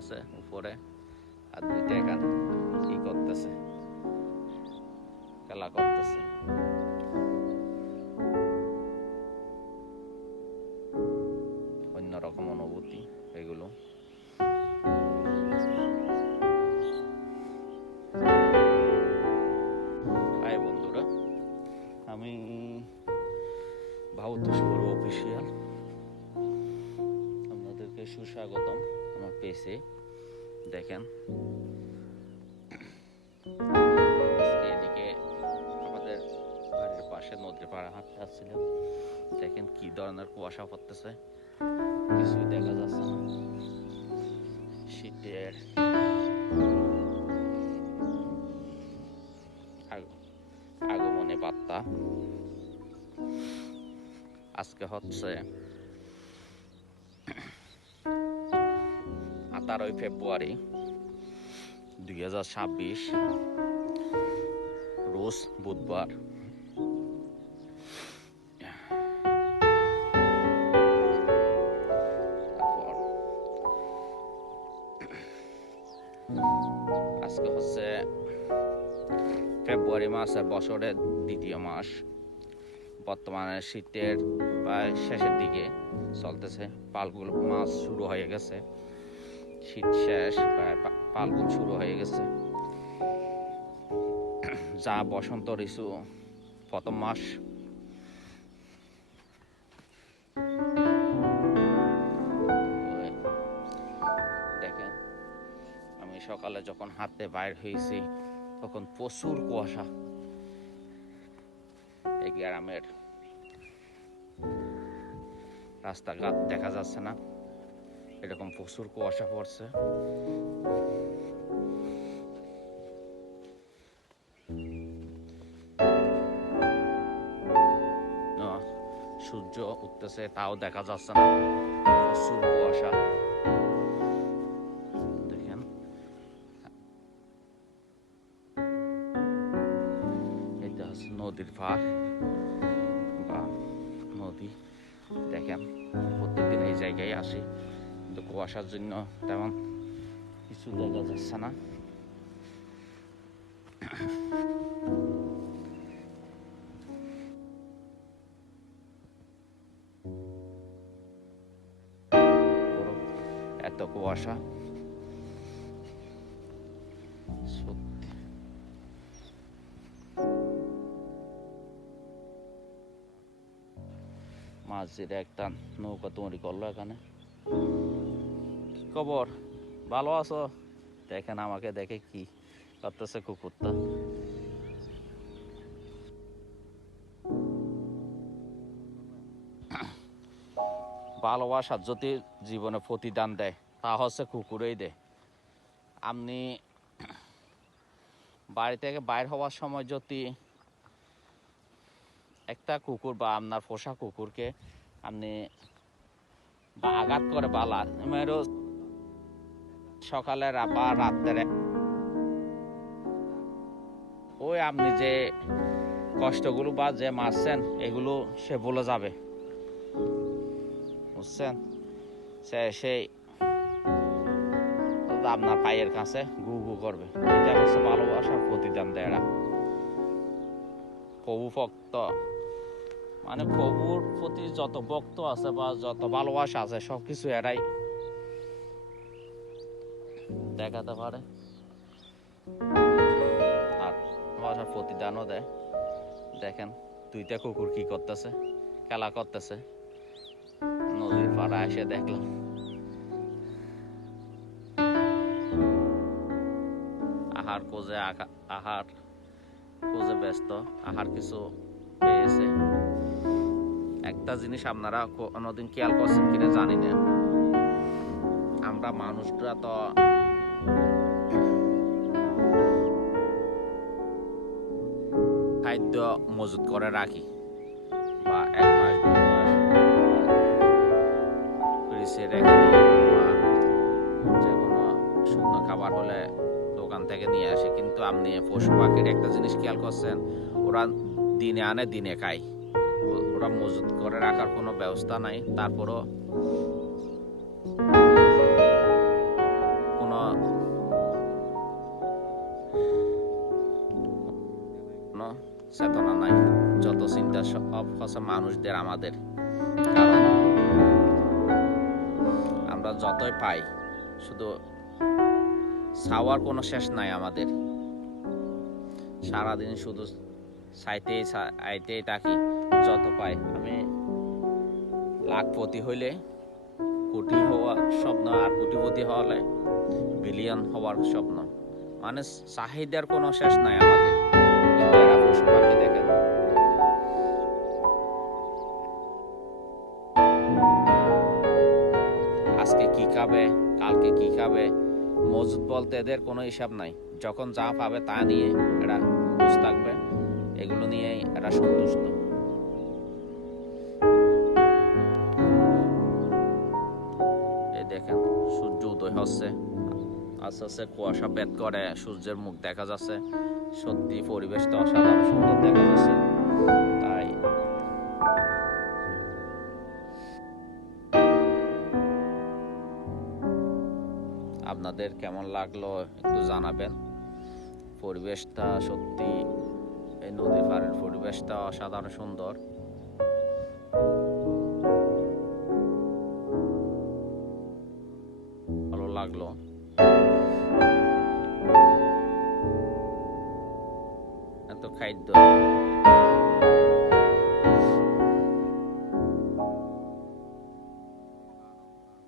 আছে উপরে, আর দুইটা এখানে কি করতেছে, খেলা করতেছে। অন্যরকম অনুভূতি এগুলো। হাই বন্ধুরা, আমি ভাবত শুভ অফিসিয়াল, আপনাদেরকে সুস্বাগতম আমার পেজে। দেখেন এদিকে আমাদের বাড়ির পাশে নদীর পাড়ে হাঁটতে আসছিলাম। দেখেন কি ধরনের কুয়াশা পড়তেছে, কিছুই দেখা যাচ্ছে না। শীতের আগমনে বার্তা। আজকে হচ্ছে 18 ফেব্রুয়ারি 2026, রোজ বুধবার। আজকে হচ্ছে ফেব্রুয়ারি মাসের বছরের দ্বিতীয় মাস। বর্তমানে শীতের প্রায় শেষের দিকে চলতেছে, ফাল্গুন মাস শুরু হয়ে গেছে, শীত শেষ, প্রায় ফাল্গুন শুরু হয়ে গেছে, যা বসন্ত ঋতু প্রথম মাস। দেখেন আমি সকালে যখন হাঁটতে বাইর হয়েছি তখন প্রচুর কুয়াশা। এই গ্রামের রাস্তাঘাট দেখা যাচ্ছে না, এরকম প্রচুর কুয়াশা পড়ছে। সূর্য উঠতেছে তাও দেখা যাচ্ছে না, প্রচুর কুয়াশা। দেখেন এটা হচ্ছে নদীর পাড় বা নদী। দেখেন প্রত্যেকদিন এই জায়গায় আসি, কিন্তু কুয়াশার জন্য তেমন কিছু দেখা যাচ্ছে না। এত কুয়াশা, সত্যি মাঝিরা একটা নৌকা তৈরি করলো এখানে। কি খবর, ভালো আছো? দেখেন আমাকে দেখে কি করতেছে কুকুরটা। ভালোবাসা যদি জীবনে প্রতিদান দেয় তা হচ্ছে কুকুরেই দেয়। আপনি বাড়ি থেকে বাইর হওয়ার সময় যদি একটা কুকুর বা আপনার পোষা কুকুরকে আপনি আঘাত করে বালার সকালে বা রাত্রে, ওই আপনি যে কষ্টগুলো বা যে মারছেন এগুলো সে ভুলে যাবে, বুঝছেন? সেই আপনার পায়ের কাছে গু গু করবে। এটা হচ্ছে ভালোবাসার প্রতিদান দেয় এরা। প্রভু ভক্ত মানে প্রভুর প্রতি যত ভক্ত আছে বা যত ভালোবাসা আছে সবকিছু এরাই দেখাতে পারে, আর ভালোবাসার প্রতিদানও দেয়। দেখেন দুইটা কুকুর কি করতেছে, খেলা করতেছে। নদীর পাড়ে এসে দেখলাম আহার খোঁজে ব্যস্ত, আহার কিছু পেয়েছে। একটা জিনিস আপনারা কোনোদিন খেয়াল করছেন কিনা জানি না, আমরা মানুষরা তো খাদ্য মজুত করে রাখি, বা 1 মাস 2 মাস ফ্রিজে রেখে দিই, বা যে কোনো শুকনো খাবার হলে দোকান থেকে নিয়ে আসে। কিন্তু আপনি পশু পাখির একটা জিনিস খেয়াল করছেন, ওরা দিনে আনে দিনে খায়, ওরা মজুত করে রাখার কোনো ব্যবস্থা নাই। তারপরও চেতনা নাই, যত চিন্তা সব হচ্ছে মানুষদের, আমাদের। কারণ আমরা যতই পাই, শুধু চাওয়ার কোনো শেষ নাই আমাদের। সারাদিন শুধু চাইতেই থাকি, যত পাই। আমি লাখপতি হইলে কোটি হওয়ার স্বপ্ন, আর কোটিপতি হলে বিলিয়ন হওয়ার স্বপ্ন। মানে চাহিদার কোনো শেষ নাই আমাদের। কিন্তু এরা পশু পাখি দেখেন, আজকে কি খাবে, কালকে কি খাবে, মজুদ বলতে এদের কোনো হিসাব নাই। যখন যা পাবে তা নিয়ে এরা খুশ থাকবে, এগুলো নিয়েই এরা সন্তুষ্ট। এই দেখেন, সূর্য উদয় হচ্ছে, আস্তে আস্তে কুয়াশা ভেদ করে সূর্যের মুখ দেখা যাচ্ছে। সত্যি পরিবেশটা অসাধারণ সুন্দর দেখা যাচ্ছে। তাই আপনাদের কেমন লাগলো একটু জানাবেন। পরিবেশটা সত্যি, এই নদী পাড়ের পরিবেশটা অসাধারণ সুন্দর। ভালো লাগলো। এত খাদ্য,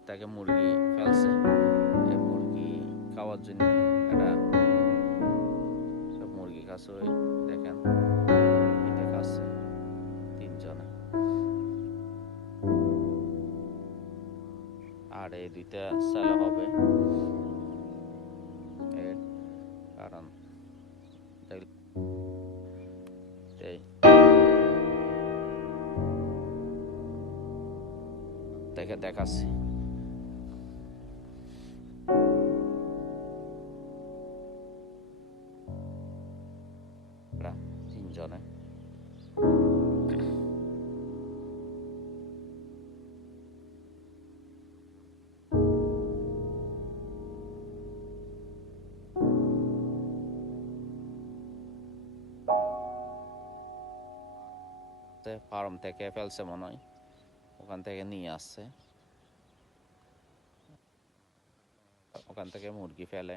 তাকে মুরগি ফেলছে, এই মুরগি খাওয়ার জন্য। এটা সব মুরগি খাচ্ছে, ওই দেখেন এটা খাচ্ছে তিনজনে। আর এই দুইটা ছেলে হবে, এর কারণ দেখে দেখাচ্ছি। তিনজনে ফার্ম থেকে ফেলছে মনে হয়, ওখান থেকে নিয়ে আসছে। ওখান থেকে মুরগি ফেলে,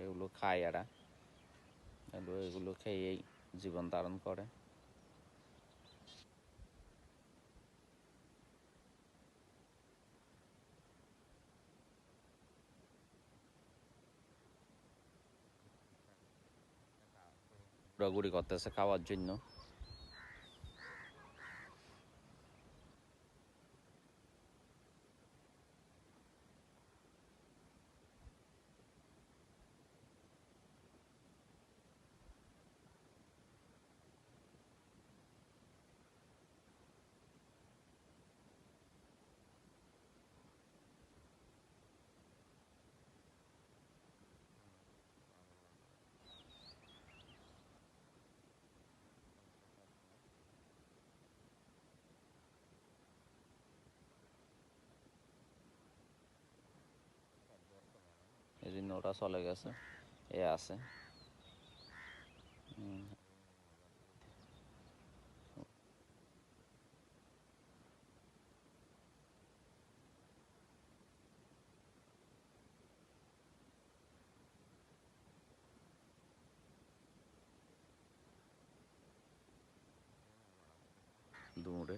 এগুলো খায় এরা, এগুলো খেয়েই জীবন ধারণ করে। ঘোরাঘুরি করতেছে খাওয়ার জন্য। এই জন্য ওরা চলে গেছে, এ আছে। দূরে